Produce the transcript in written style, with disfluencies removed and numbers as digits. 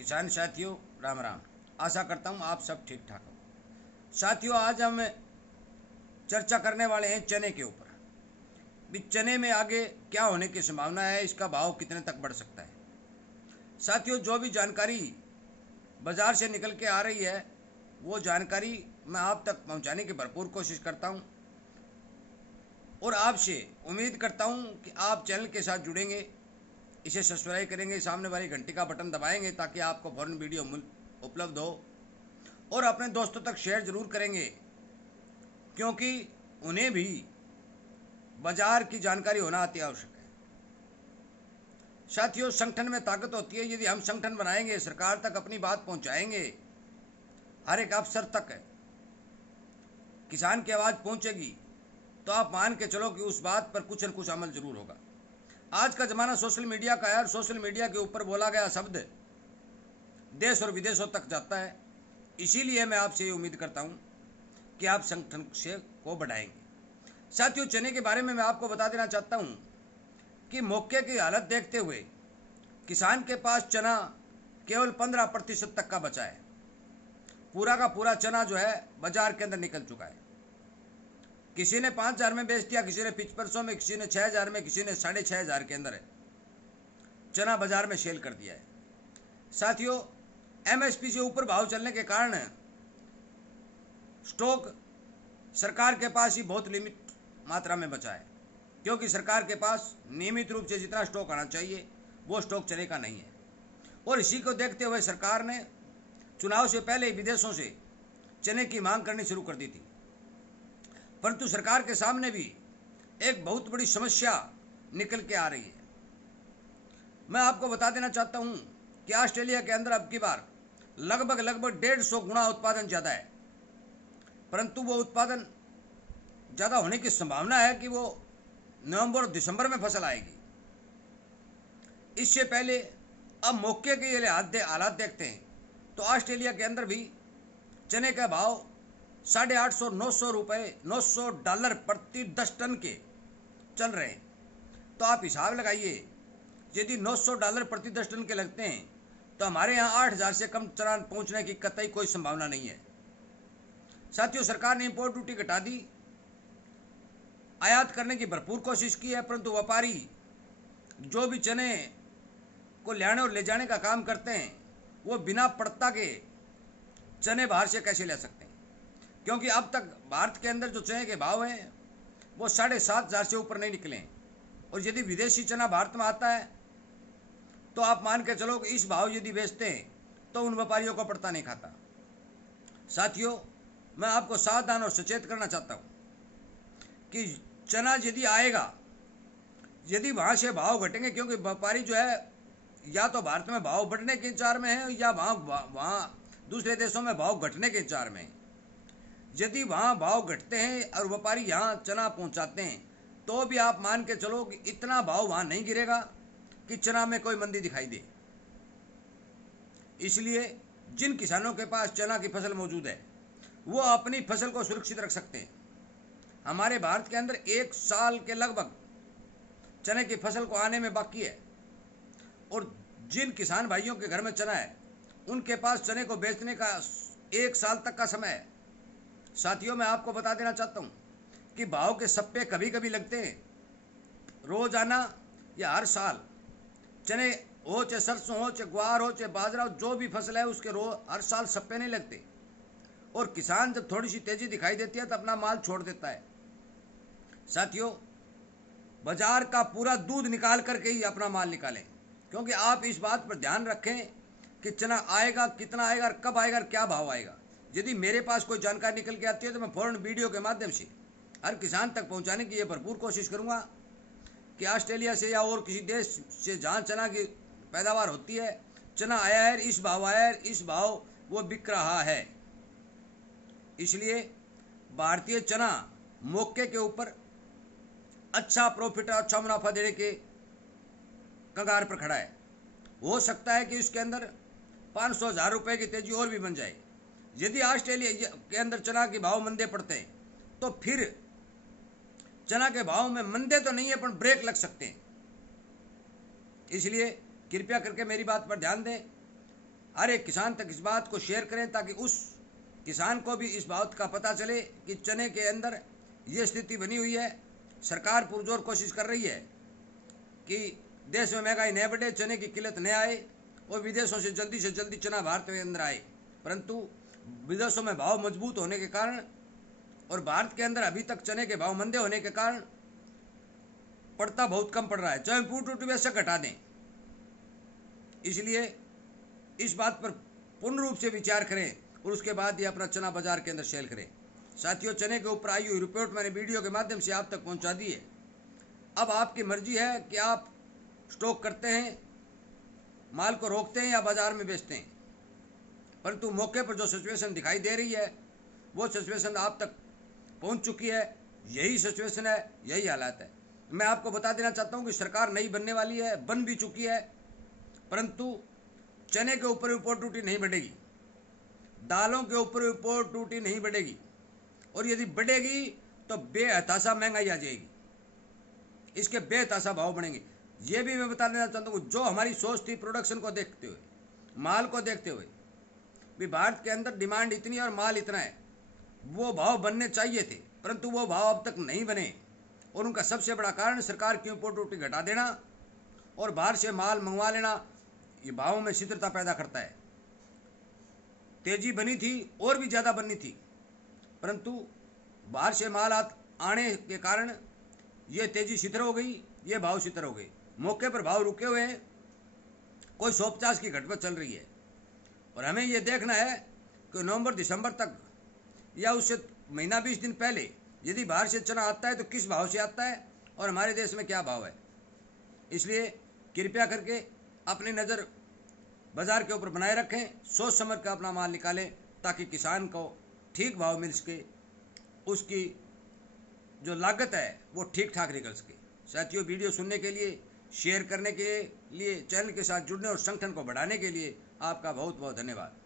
किसान साथियों, राम राम। आशा करता हूँ आप सब ठीक ठाक हो। साथियों, आज हम चर्चा करने वाले हैं चने के ऊपर। भी चने में आगे क्या होने की संभावना है, इसका भाव कितने तक बढ़ सकता है। साथियों, जो भी जानकारी बाजार से निकल के आ रही है वो जानकारी मैं आप तक पहुंचाने की भरपूर कोशिश करता हूं और आपसे उम्मीद करता हूं कि आप चैनल के साथ जुड़ेंगे, इसे सब्सक्राइब करेंगे, सामने वाली घंटी का बटन दबाएंगे ताकि आपको फौरन वीडियो उपलब्ध हो, और अपने दोस्तों तक शेयर जरूर करेंगे क्योंकि उन्हें भी बाजार की जानकारी होना अति आवश्यक है। साथियों, संगठन में ताकत होती है। यदि हम संगठन बनाएंगे, सरकार तक अपनी बात पहुंचाएंगे, हर एक अफसर तक किसान की आवाज़ पहुंचेगी, तो आप मान के चलो कि उस बात पर कुछ न कुछ अमल जरूर होगा। आज का ज़माना सोशल मीडिया का है और सोशल मीडिया के ऊपर बोला गया शब्द देश और विदेशों तक जाता है। इसीलिए मैं आपसे ये उम्मीद करता हूँ कि आप संगठन से को बढ़ाएंगे। साथियों, चने के बारे में मैं आपको बता देना चाहता हूँ कि मौके की हालत देखते हुए किसान के पास चना केवल 15% तक का बचा है। पूरा का पूरा चना जो है बाजार के अंदर निकल चुका है। किसी ने 5,000 में बेच दिया, किसी ने 5500 में, किसी ने 6,000 में, किसी ने 6,500 के अंदर चना बाजार में सेल कर दिया है। साथियों, एमएसपी से ऊपर भाव चलने के कारण स्टॉक सरकार के पास ही बहुत लिमिट मात्रा में बचा है, क्योंकि सरकार के पास नियमित रूप से जितना स्टॉक आना चाहिए वो स्टॉक चने का नहीं है। और इसी को देखते हुए सरकार ने चुनाव से पहले ही विदेशों से चने की मांग करनी शुरू कर दी थी। परंतु सरकार के सामने भी एक बहुत बड़ी समस्या निकल के आ रही है। मैं आपको बता देना चाहता हूं कि ऑस्ट्रेलिया के अंदर अब की बार लगभग 150 गुना उत्पादन ज़्यादा है, परंतु वो उत्पादन ज़्यादा होने की संभावना है कि वो नवंबर और दिसंबर में फसल आएगी। इससे पहले अब मौके के ये हालात देखते हैं तो ऑस्ट्रेलिया के अंदर भी चने का भाव 850-900 रुपये, $900 प्रति 10 टन के चल रहे हैं। तो आप हिसाब लगाइए, यदि $900 प्रति 10 टन के लगते हैं तो हमारे यहाँ 8,000 से कम चना पहुँचने की कतई कोई संभावना नहीं है। साथियों, सरकार ने इंपोर्ट ड्यूटी घटा दी, आयात करने की भरपूर कोशिश की है, परंतु व्यापारी जो भी चने को लाने और ले जाने का काम करते हैं वो बिना पड़ता के चने बाहर से कैसे ले सकते हैं, क्योंकि अब तक भारत के अंदर जो चने के भाव हैं वो 7,500 से ऊपर नहीं निकले। और यदि विदेशी चना भारत में आता है तो आप मान के चलो कि इस भाव यदि बेचते हैं तो उन व्यापारियों को पड़ता नहीं खाता। साथियों, मैं आपको सावधान और सचेत करना चाहता हूँ कि चना यदि आएगा, यदि वहाँ से भाव घटेंगे, क्योंकि व्यापारी जो है या तो भारत में भाव बढ़ने के इंतजार में है या वहाँ दूसरे देशों में भाव घटने के इंतजार में है। यदि वहाँ भाव घटते हैं और व्यापारी यहाँ चना पहुँचाते हैं तो भी आप मान के चलो कि इतना भाव वहाँ नहीं गिरेगा कि चना में कोई मंदी दिखाई दे। इसलिए जिन किसानों के पास चना की फसल मौजूद है वो अपनी फसल को सुरक्षित रख सकते हैं। हमारे भारत के अंदर 1 साल के लगभग चने की फसल को आने में बाकी है, और जिन किसान भाइयों के घर में चना है उनके पास चने को बेचने का 1 साल तक का समय है। साथियों, मैं आपको बता देना चाहता हूँ कि भाव के सप्पे कभी कभी लगते हैं, रोजाना या हर साल। चने हो चाहे सरसों हो चाहे ग्वार हो चाहे बाजरा हो, जो भी फसल है उसके हर साल सप्पे नहीं लगते, और किसान जब थोड़ी सी तेजी दिखाई देती है तो अपना माल छोड़ देता है। साथियों, बाजार का पूरा दूध निकाल करके ही अपना माल निकालें, क्योंकि आप इस बात पर ध्यान रखें कि चना आएगा, कितना आएगा और कब आएगा और क्या भाव आएगा। यदि मेरे पास कोई जानकारी निकल के आती है तो मैं फौरन वीडियो के माध्यम से हर किसान तक पहुंचाने की ये भरपूर कोशिश करूंगा कि ऑस्ट्रेलिया से या और किसी देश से जहाँ चना की पैदावार होती है, चना आया है, इस भाव आया है, इस भाव वो बिक रहा है। इसलिए भारतीय चना मौके के ऊपर अच्छा प्रॉफिट, अच्छा मुनाफा देने के कगार पर खड़ा है। हो सकता है कि इसके अंदर 500,000 रुपये की तेजी और भी बन जाए। यदि ऑस्ट्रेलिया के अंदर चना के भाव मंदे पड़ते हैं तो फिर चना के भाव में मंदे तो नहीं है पर ब्रेक लग सकते हैं। इसलिए कृपया करके मेरी बात पर ध्यान दें हर एक किसान तक इस बात को शेयर करें ताकि उस किसान को भी इस बात का पता चले कि चने के अंदर ये स्थिति बनी हुई है। सरकार पुरजोर कोशिश कर रही है कि देश में महंगाई न बढ़े, चने की किल्लत न आए और विदेशों से जल्दी चना भारत के अंदर आए, परंतु विदेशों में भाव मजबूत होने के कारण और भारत के अंदर अभी तक चने के भाव मंदे होने के कारण पड़ता बहुत कम पड़ रहा है। चाहे इम्पोर्ट ड्यूटी वैसे घटा दें, इसलिए इस बात पर पूर्ण रूप से विचार करें और उसके बाद ये अपना चना बाजार के अंदर सेल करें। साथियों, चने के ऊपर आई हुई रिपोर्ट मैंने वीडियो के माध्यम से आप तक पहुंचा दी है। अब आपकी मर्जी है कि आप स्टॉक करते हैं, माल को रोकते हैं या बाजार में बेचते हैं, परंतु मौके पर जो सिचुएशन दिखाई दे रही है वो सिचुएशन आप तक पहुंच चुकी है। यही सिचुएशन है, यही हालात है। मैं आपको बता देना चाहता हूं कि सरकार नई बनने वाली है, बन भी चुकी है, परंतु चने के ऊपर इम्पोर्ट ड्यूटी नहीं बढ़ेगी, दालों के ऊपर इम्पोर्ट ड्यूटी नहीं बढ़ेगी, और यदि बढ़ेगी तो बेहताशा महंगाई आ जाएगी, इसके बेहताशा भाव बढ़ेंगे। ये भी मैं बता देना चाहता हूँ, जो हमारी सोच थी प्रोडक्शन को देखते हुए, माल को देखते हुए, भी भारत के अंदर डिमांड इतनी और माल इतना है, वो भाव बनने चाहिए थे, परंतु वो भाव अब तक नहीं बने, और उनका सबसे बड़ा कारण सरकार की इम्पोर्ट ड्यूटी घटा देना और बाहर से माल मंगवा लेना, ये भावों में शिथिलता पैदा करता है। तेजी बनी थी और भी ज़्यादा बननी थी, परंतु बाहर से माल आने के कारण ये तेजी शिथिल हो गई, ये भाव शिथिल हो गए। मौके पर भाव रुके हुए हैं, कोई 150 की घटपट चल रही है, और हमें ये देखना है कि नवंबर दिसंबर तक या उससे महीना 20 दिन पहले यदि बाहर से चना आता है तो किस भाव से आता है और हमारे देश में क्या भाव है। इसलिए कृपया करके अपनी नज़र बाजार के ऊपर बनाए रखें, सोच समझ कर अपना माल निकालें ताकि किसान को ठीक भाव मिल सके, उसकी जो लागत है वो ठीक ठाक निकल सके। साथियों, वीडियो सुनने के लिए, शेयर करने के लिए, चैनल के साथ जुड़ने और संगठन को बढ़ाने के लिए आपका बहुत बहुत धन्यवाद।